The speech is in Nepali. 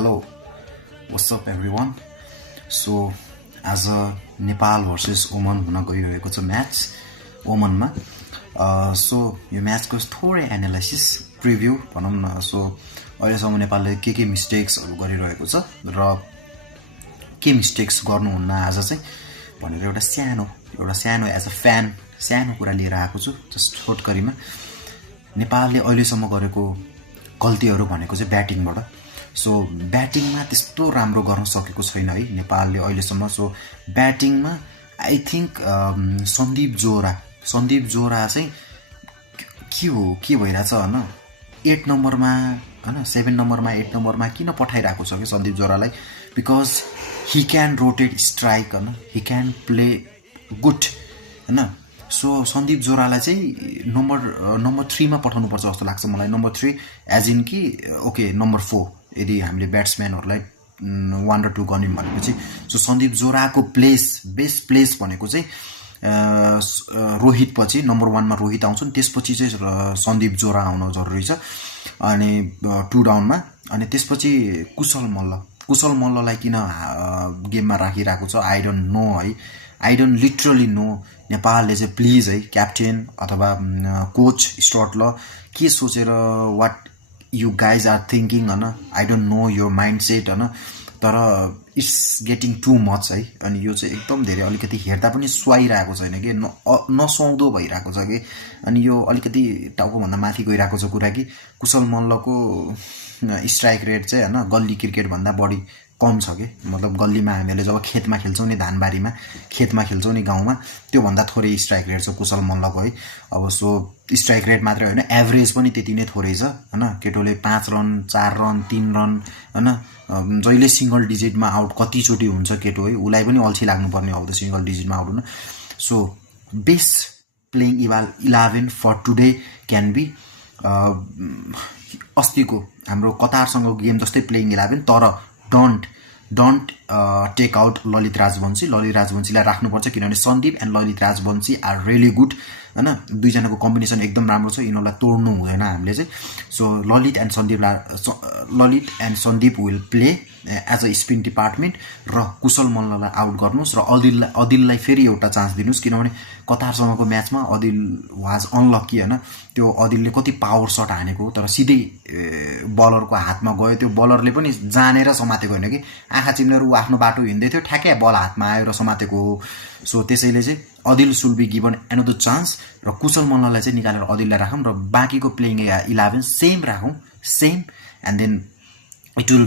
Hello, what's up everyone? So as a Nepal versus Oman हुन गइरहेको छ म्याच ओमनमा सो यो म्याचको थोरै एनालाइसिस प्रिभ्यू भनौं न सो अहिलेसम्म नेपालले के मिस्टेक्सहरु गरिरहेको छ र के मिस्टेक्स गर्नुहुन्न आज चाहिँ भनेर एउटा सानो एज अ फ्यान सानो कुरा लिएर आएको छु जस्ट छोटकरीमा नेपालले अहिलेसम्म गरेको गल्तीहरु भनेको चाहिँ ब्याटिङबाट सो ब्याटिङमा त्यस्तो राम्रो गर्न सकेको छैन है नेपालले अहिलेसम्म सो ब्याटिङमा आई थिंक सन्दीप जोरा चाहिँ के भइराछ हैन 8 नम्बरमा हैन 7 नम्बरमा 8 नम्बरमा किन पठाइराको छ के सन्दीप जोरालाई because he can rotate strike हैन ही क्यान प्ले गुड हैन सो सन्दीप जोरालाई चाहिँ नम्बर 3 मा पठाउनु पर्छ जस्तो लाग्छ मलाई नम्बर 3 एज इन कि ओके नम्बर 4 यदि हामीले ब्याट्सम्यानहरुलाई 1 र 2 गर्निम भनेपछि सो सन्दीप जोराको बेस्ट प्लेस भनेको चाहिँ रोहित पछि नम्बर 1 मा रोहित आउँछन् त्यसपछि चाहिँ सन्दीप जोरा आउन जरुरी छ अनि 2 डाउनमा अनि त्यसपछि कुशल मल्ललाई किन गेममा राखिराको छ आई डोन्ट नो है आई डोन्ट लिटरली नो नेपालले चाहिँ प्लिज है क्याप्टेन अथवा कोच स्टर्टल के सोचेर what you guys are thinking हैन I don't know your mindset हैन तर इट्स गेटिङ टु मच है अनि यो चाहिँ एकदम धेरै अलिकति हेर्दा पनि सुहाइराको छैन के नसुहाउँदो भइराको छ के अनि यो अलिकति टाउको भन्दा माथि गइराको छ कुरा कि कुशल मल्लको स्ट्राइक रेट चाहिँ हैन गल्ली क्रिकेट भन्दा बढी कम छ के मतलब गल्लीमा हामीले जब खेतमा खेल्छौं नि धानबारीमा खेतमा खेल्छौं नि गाउँमा त्यो भन्दा थोरै स्ट्राइक रेट छ कुशल मल्लको है अब सो स्ट्राइक रेट मात्रै हैन एभरेज पनि त्यति नै थोरै छ हैन केटोले 5 रन 4 रन 3 रन हैन जहिले सिंगल डिजिटमा आउट कति चोटी हुन्छ केटो है उलाई पनि अल्छी लाग्नु पर्ने हो त सिंगल डिजिटमा आउट हुन so best playing 11 for today can be अस्तिको हाम्रो कतारसँगको गेम जस्तै प्लेइङ 11 तर डोन्ट टेक आउट ललित राजवंशीलाई राख्नुपर्छ किनभने Sandeep and Lalit Rajbanshi are really good हैन दुई जनाको कम्बिनेसन एकदम राम्रो छ यिनीलाई तोड्नु हुँदैन हामीले चाहिँ so Lalit and Sandeep will play as a spin department र कुशल मल्ललाई आउट गर्नुस् र अदिललाई फेरि एउटा चान्स दिनुस् किनभने कतारसँगको म्याचमा अदिल वाज अनलकी हैन त्यो अदिलले कति पावर शट हानेको तर सिधै बलरको हातमा गयो त्यो बलरले पनि जानेर समातेको हैन कि आँखा चिम्लेर उ आफ्नो बाटो हिँड्दै थियो ठ्याक्कै बल हातमा आयो र समातेको हो सो त्यसैले चाहिँ Adil should be given another chance र कुशल मल्ललाई चाहिँ निकालेर अदिललाई राखौं र बाकीको प्लेइङ 11 सेम राखौं same and then it will